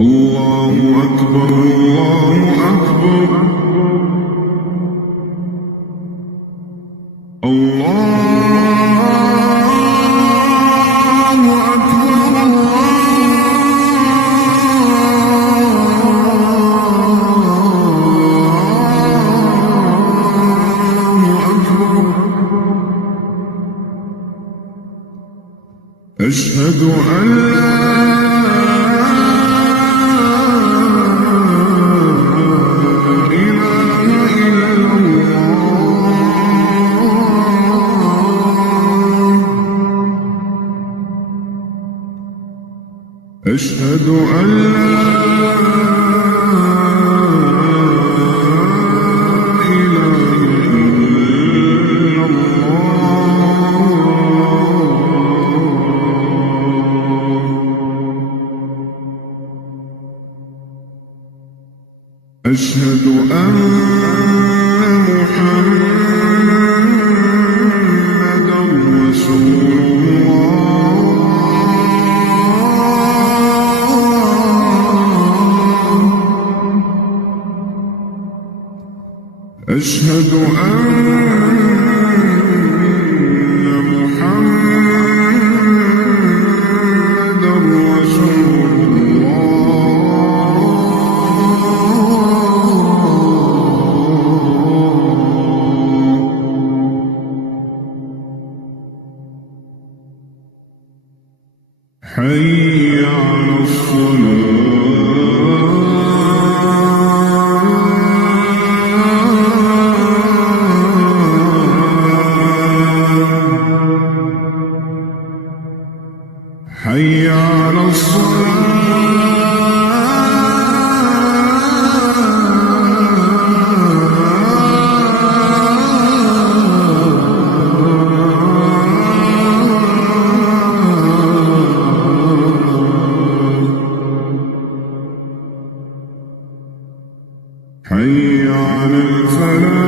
الله أكبر الله أكبر الله أكبر الله أكبر أشهد أن لا أشهد أن لا إله إلا الله أشهد أن محمدًا رسول أشهد أن محمدًا رسول الله حي على الصلاة حي على حي على الفلاح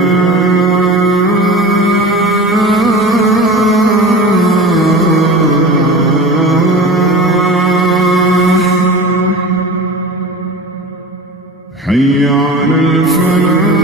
حي على الفلاح